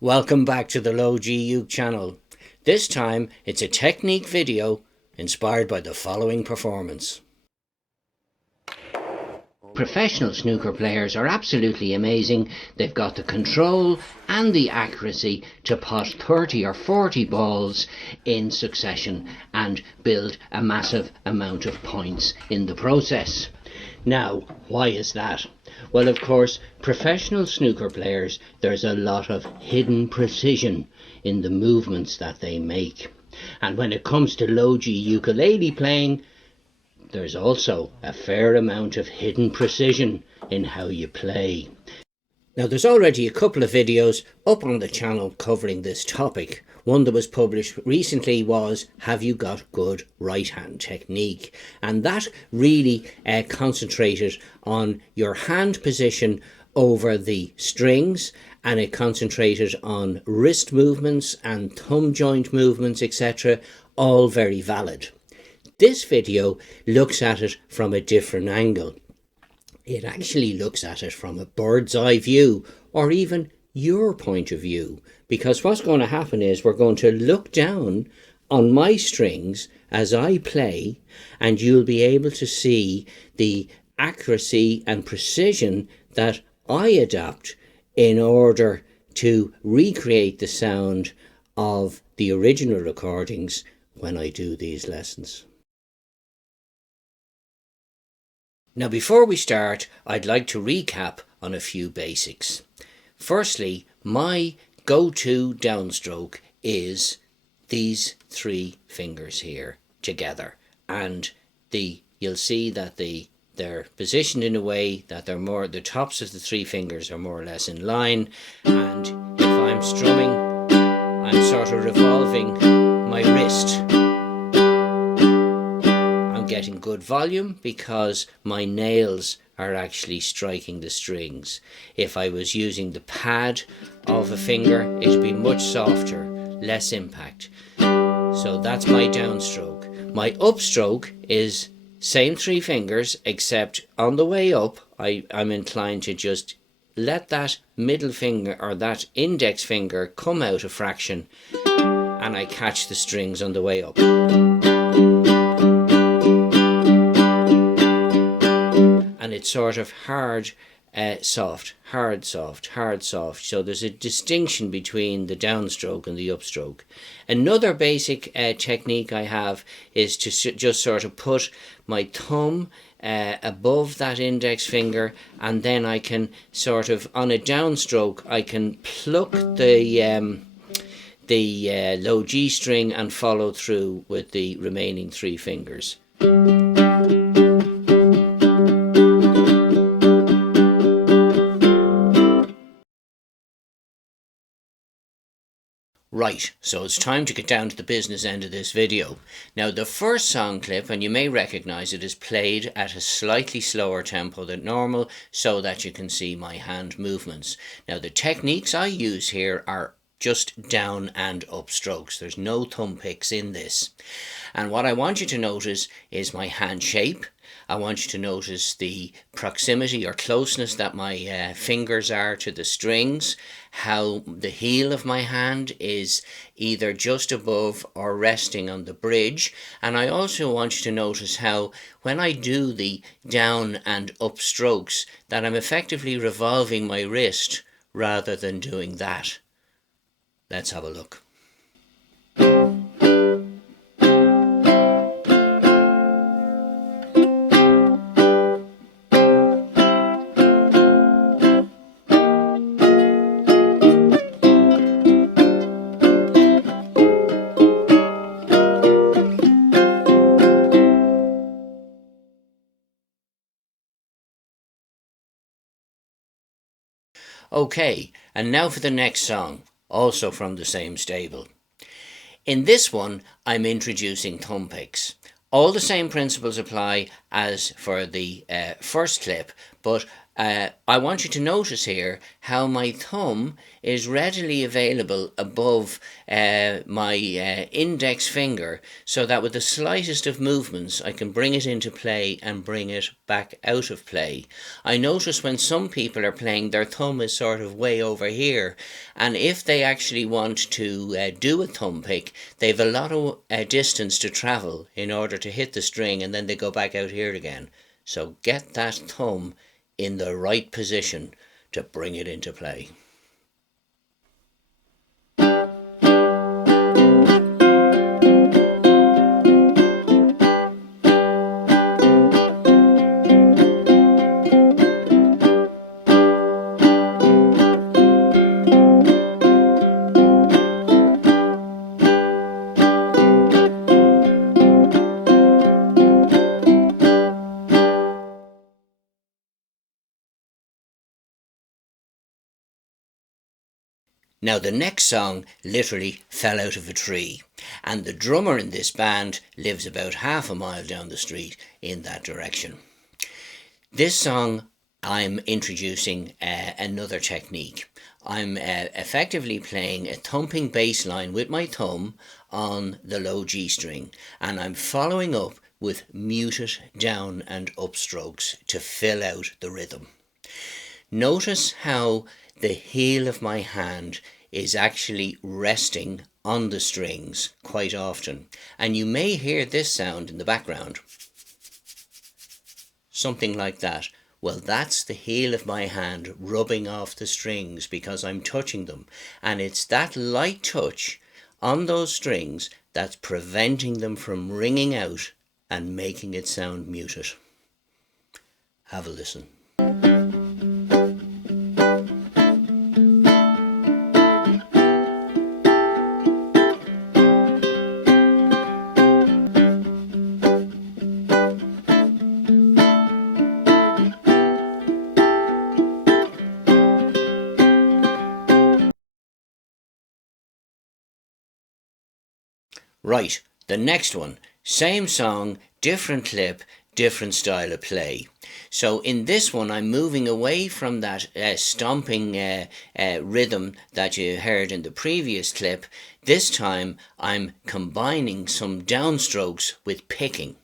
Welcome back to the LowG channel. This time it's a technique video inspired by the following performance. Professional snooker players are absolutely amazing. They've got the control and the accuracy to pot 30 or 40 balls in succession and build a massive amount of points in the process. Now, why is that? Well, of course, professional snooker players, there's a lot of hidden precision in the movements that they make. And when it comes to LowG ukulele playing, there's also a fair amount of hidden precision in how you play. Now, there's already a couple of videos up on the channel covering this topic. One that was published recently was, have you got good right hand technique? And that really concentrated on your hand position over the strings, and it concentrated on wrist movements and thumb joint movements, etc. All very valid. This video looks at it from a different angle. It actually looks at it from a bird's eye view, or even your point of view, because what's going to happen is we're going to look down on my strings as I play, and you'll be able to see the accuracy and precision that I adapt in order to recreate the sound of the original recordings when I do these lessons. Now, before we start, I'd like to recap on a few basics. Firstly, my go-to downstroke is these three fingers here together, and you'll see that they're positioned in a way that the tops of the three fingers are more or less in line, and if I'm strumming, I'm sort of revolving my wrist. I'm getting good volume because my nails are actually striking the strings. If I was using the pad of a finger, it'd be much softer, less impact. So that's my downstroke. My upstroke is same three fingers, except on the way up, I'm inclined to just let that middle finger or that index finger come out a fraction, and I catch the strings on the way up. And it's sort of hard, soft, hard, soft, hard, soft. So there's a distinction between the downstroke and the upstroke. Another basic technique I have is to just sort of put my thumb above that index finger, and then I can sort of, on a downstroke, I can pluck the low G string and follow through with the remaining three fingers. Right, so it's time to get down to the business end of this video. Now, the first song clip, and you may recognize it, is played at a slightly slower tempo than normal so that you can see my hand movements. Now, the techniques I use here are just down and up strokes. There's no thumb picks in this. And what I want you to notice is my hand shape. I want you to notice the proximity or closeness that my fingers are to the strings, how the heel of my hand is either just above or resting on the bridge. And I also want you to notice how when I do the down and up strokes, that I'm effectively revolving my wrist rather than doing that. Let's have a look. Okay, and now for the next song, also from the same stable. In this one, I'm introducing thumb picks. All the same principles apply as for the first clip, but I want you to notice here how my thumb is readily available above my index finger, so that with the slightest of movements I can bring it into play and bring it back out of play. I notice when some people are playing, their thumb is sort of way over here, and if they actually want to do a thumb pick, they've a lot of distance to travel in order to hit the string, and then they go back out here again. So get that thumb in the right position to bring it into play. Now the next song literally fell out of a tree, and the drummer in this band lives about half a mile down the street in that direction. This song I'm introducing another technique. I'm effectively playing a thumping bass line with my thumb on the low G string, and I'm following up with muted down and up strokes to fill out the rhythm. Notice how the heel of my hand is actually resting on the strings quite often, and you may hear this sound in the background, something like that. Well, that's the heel of my hand rubbing off the strings because I'm touching them, and it's that light touch on those strings that's preventing them from ringing out and making it sound muted. Have a listen. Right, the next one, same song, different clip, different style of play. So in this one I'm moving away from that stomping rhythm that you heard in the previous clip. This time I'm combining some downstrokes with picking.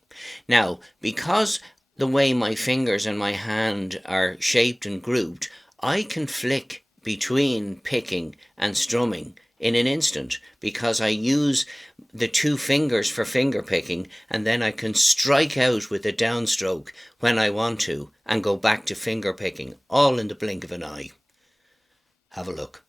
Now, because the way my fingers and my hand are shaped and grouped, I can flick between picking and strumming in an instant, because I use the two fingers for finger picking, and then I can strike out with a downstroke when I want to and go back to finger picking, all in the blink of an eye. Have a look.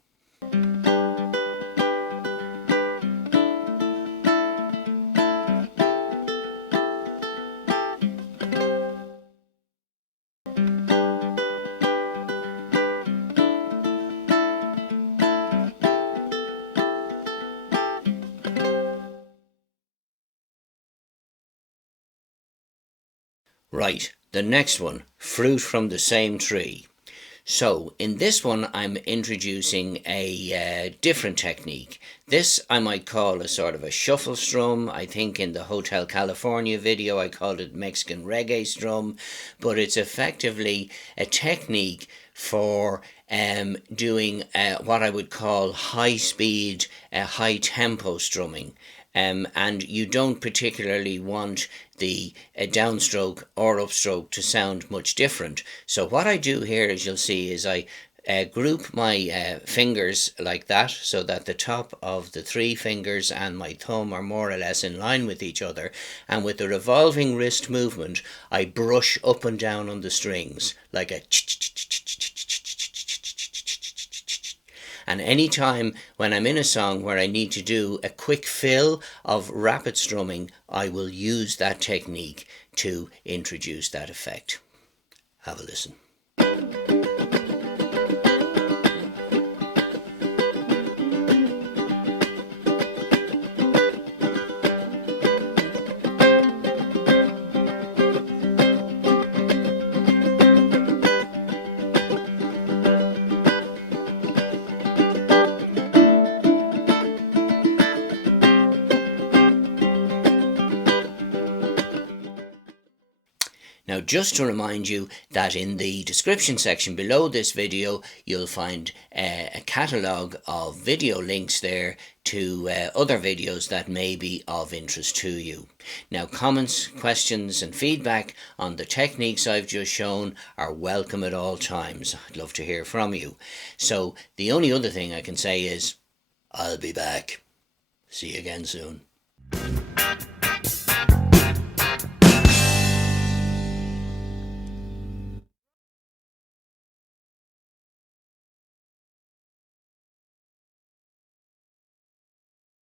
Right, the next one, fruit from the same tree. So in this one I'm introducing a different technique. This I might call a sort of a shuffle strum. I think in the Hotel California video I called it Mexican reggae strum, but it's effectively a technique for doing what I would call high speed, high tempo strumming. And you don't particularly want the downstroke or upstroke to sound much different. So what I do here, as you'll see, is I group my fingers like that, so that the top of the three fingers and my thumb are more or less in line with each other, and with the revolving wrist movement I brush up and down on the strings like a and any time when I'm in a song where I need to do a quick fill of rapid strumming, I will use that technique to introduce that effect. Have a listen. Now just to remind you that in the description section below this video, you'll find a catalogue of video links there to other videos that may be of interest to you. Now, comments, questions and feedback on the techniques I've just shown are welcome at all times. I'd love to hear from you. So the only other thing I can say is, I'll be back. See you again soon.